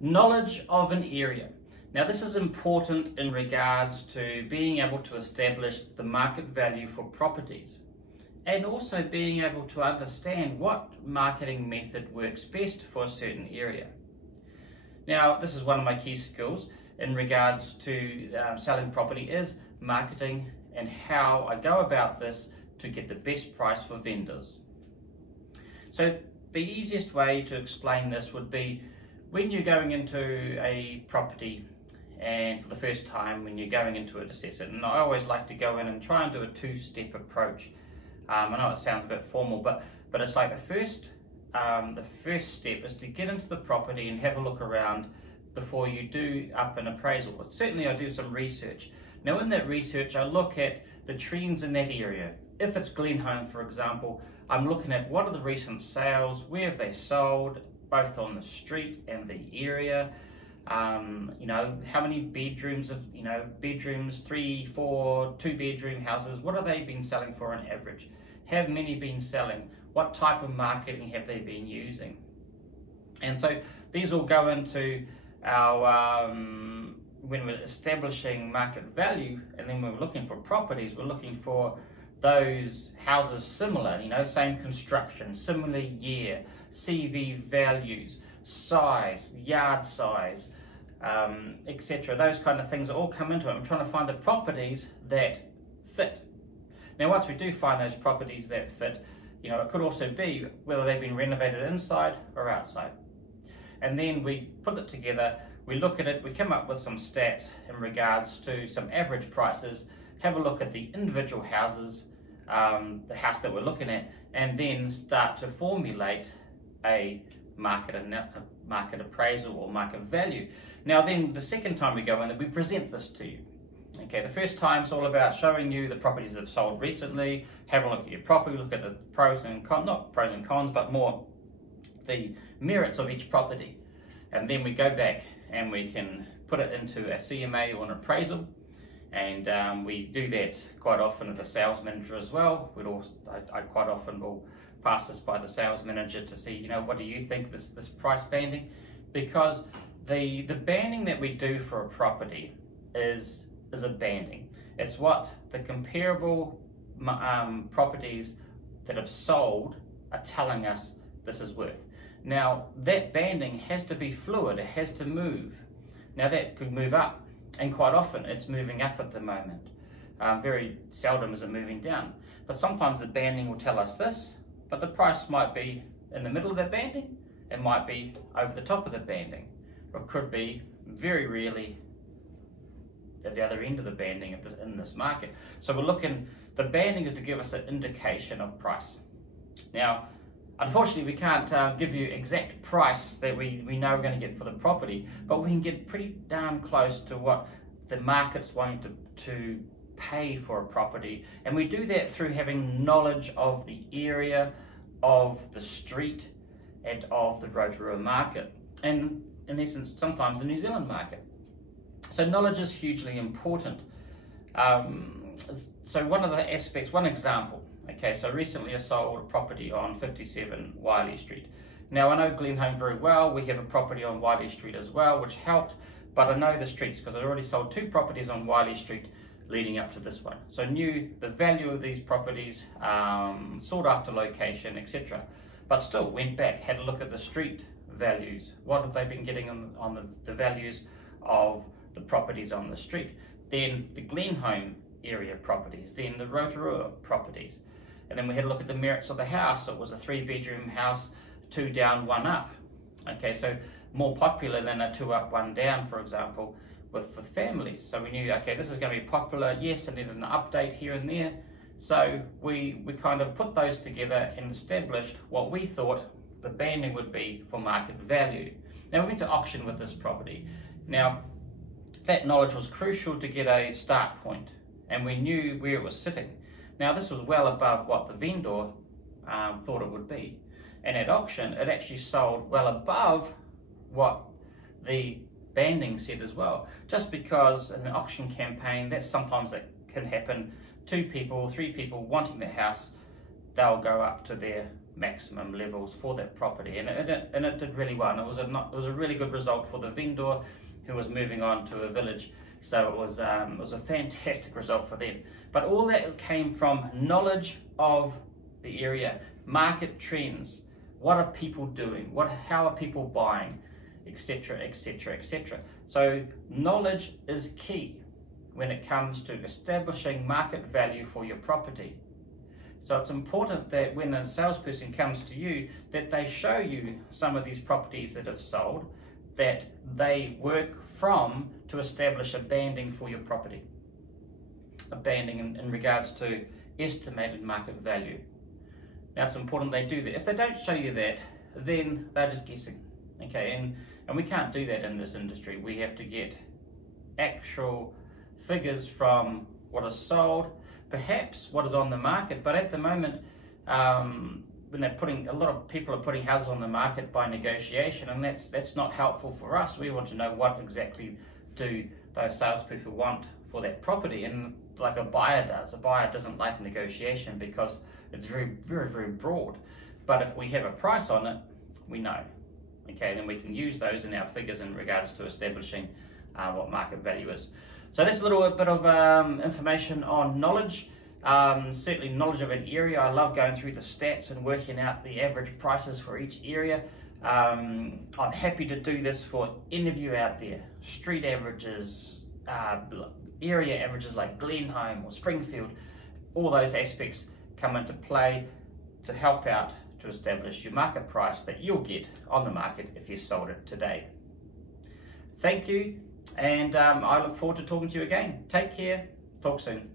Knowledge of an area. Now this is important in regards to being able to establish the market value for properties and also being able to understand what marketing method works best for a certain area. Now this is one of my key skills in regards to selling property is marketing and how I go about this to get the best price for vendors. So the easiest way to explain this would be when you're going into a property and for the first time when you're going into it, assess it. And I always like to go in and try and do a two-step approach. I know it sounds a bit formal, but it's like the first step is to get into the property and have a look around before you do up an appraisal. But certainly I do some research. Now in that research I look at the trends in that area. If it's Glenholme, for example, I'm looking at what are the recent sales, where have they sold, both on the street and the area. How many bedrooms of, bedrooms, 3, 4, 2-bedroom houses, what have they been selling for on average? Have many been selling? What type of marketing have they been using? And so these all go into our, when we're establishing market value, and then when we're looking for properties, we're looking for those houses similar, same construction, similar year, CV values, size, yard size, etc. Those kind of things all come into it. I'm trying to find the properties that fit. Now once we do find those properties that fit, it could also be whether they've been renovated inside or outside. And then we put it together, we look at it, we come up with some stats in regards to some average prices, have a look at the individual houses, the house that we're looking at, and then start to formulate a market appraisal or market value. Now then the second time we go in, we present this to you. Okay, the first time it's all about showing you the properties that have sold recently, have a look at your property, look at the pros and cons, not pros and cons, but more the merits of each property. And then we go back and we can put it into a CMA or an appraisal. And we do that quite often with the sales manager as well. I quite often will pass this by the sales manager to see, what do you think this price banding? Because the banding that we do for a property is a banding. It's what the comparable properties that have sold are telling us this is worth. Now that banding has to be fluid, it has to move. Now that could move up, and quite often it's moving up at the moment. Very seldom is it moving down. But sometimes the banding will tell us this, but the price might be in the middle of that banding, it might be over the top of the banding, or it could be very rarely at the other end of the banding in this market. So we're looking, the banding is to give us an indication of price. Now, unfortunately, we can't give you exact price that we know we're going to get for the property, but we can get pretty darn close to what the market's wanting to pay for a property. And we do that through having knowledge of the area, of the street, and of the Rotorua market. And in essence, sometimes the New Zealand market. So knowledge is hugely important. So one of the aspects, one example, okay, so recently I sold a property on 57 Wiley Street. Now I know Glenholme very well, we have a property on Wiley Street as well, which helped, but I know the streets because I'd already sold 2 properties on Wiley Street leading up to this one. So I knew the value of these properties, sought after location, etc. But still went back, had a look at the street values. What have they been getting on the values of the properties on the street? Then the Glenholme area properties, then the Rotorua properties. And then we had a look at the merits of the house. It was a 3-bedroom house, 2 down, 1 up. Okay, so more popular than a 2 up, 1 down, for example, with families. So we knew, okay, this is going to be popular, yes, and then there's an update here and there. So we kind of put those together and established what we thought the banding would be for market value. Now we went to auction with this property. Now that knowledge was crucial to get a start point, and we knew where it was sitting. Now this was well above what the vendor thought it would be. And at auction, it actually sold well above what the banding said as well. Just because in an auction campaign, that's sometimes that can happen. 2 people, 3 people wanting the house, they'll go up to their maximum levels for that property, and it did really well, and it was a really good result for the vendor who was moving on to a village. So it was a fantastic result for them. But all that came from knowledge of the area, market trends, what are people doing, how are people buying, etc., etc., etc. So knowledge is key when it comes to establishing market value for your property. So it's important that when a salesperson comes to you, that they show you some of these properties that have sold, that they work from to establish a banding for your property. A banding in regards to estimated market value. Now it's important they do that. If they don't show you that, then they're just guessing. Okay, and we can't do that in this industry. We have to get actual figures from what is sold, perhaps what is on the market, but at the moment, when a lot of people are putting houses on the market by negotiation, and that's not helpful for us. We want to know what exactly do those salespeople want for that property, and like a buyer does. A buyer doesn't like negotiation because it's very, very, very broad. But if we have a price on it, we know. Okay, then we can use those in our figures in regards to establishing what market value is. So that's a little bit of information on knowledge. Certainly knowledge of an area. I love going through the stats and working out the average prices for each area. I'm happy to do this for any of you out there. Street averages, area averages like Glenholme or Springfield, all those aspects come into play to help out to establish your market price that you'll get on the market if you sold it today. Thank you, and I look forward to talking to you again. Take care. Talk soon.